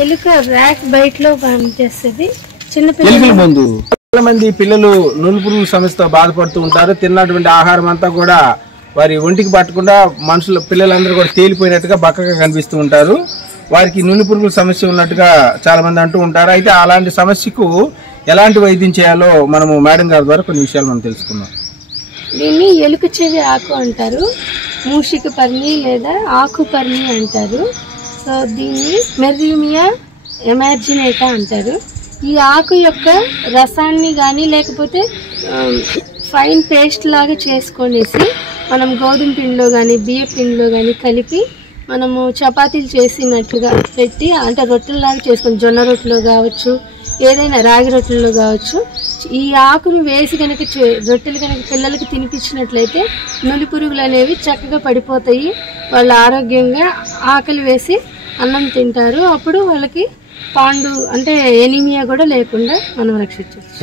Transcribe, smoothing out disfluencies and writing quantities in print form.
ఎలుక rack byte లో పనిచేస్తుంది. చిన్న ఎలుకల మందు. చాలా మంది పిల్లలు నులుపురుగు సమస్యతో బాధపడుతూ ఉంటారు. తిన్నటువంటి ఆహారం అంతా కూడా వారి ఒంటికి పట్టకుండా మనుషులు పిల్లలందరూ కూడా తేలిపోయినట్టుగా బక్కగా కనిపిస్తూ ఉంటారు. వారికి నులిపురుగుల సమస్య ఉన్నట్టుగా చాలా మంది అంటూ ఉంటారు. అయితే అలాంటి సమస్యకు ఎలాంటి వైద్యం చేయాలో మనము మేడం గారి ద్వారా కొన్ని విషయాలు మనం తెలుసుకుందాం. దీన్ని ఎలుక చెవి ఆకు అంటారు, మూషిక పర్ణి లేదా ఆకు పర్ణి అంటారు. సో దీన్ని మెర్రిమియా ఎమర్జినేటా అంటారు. ఈ ఆకు యొక్క రసాన్ని కానీ లేకపోతే ఫైన్ పేస్ట్ లాగా చేసుకొనేసి మనం గోధుమ పిండిలో కానీ బియ్య పిండిలో కానీ కలిపి మనము చపాతీలు చేసినట్లుగా పెట్టి, అంటే రొట్టెల్లాగా చేసుకొని జొన్న రొట్టెలో కావచ్చు, ఏదైనా రాగి రొట్టెల్లో కావచ్చు, ఈ ఆకును వేసి కనుక రొట్టెలు కనుక పిల్లలకి తినిపించినట్లయితే నులి పురుగులు అనేవి చక్కగా పడిపోతాయి. వాళ్ళు ఆరోగ్యంగా ఆకలి వేసి అన్నం తింటారు. అప్పుడు వాళ్ళకి పాండు అంటే ఎనీమియా కూడా లేకుండా మనం రక్షించవచ్చు.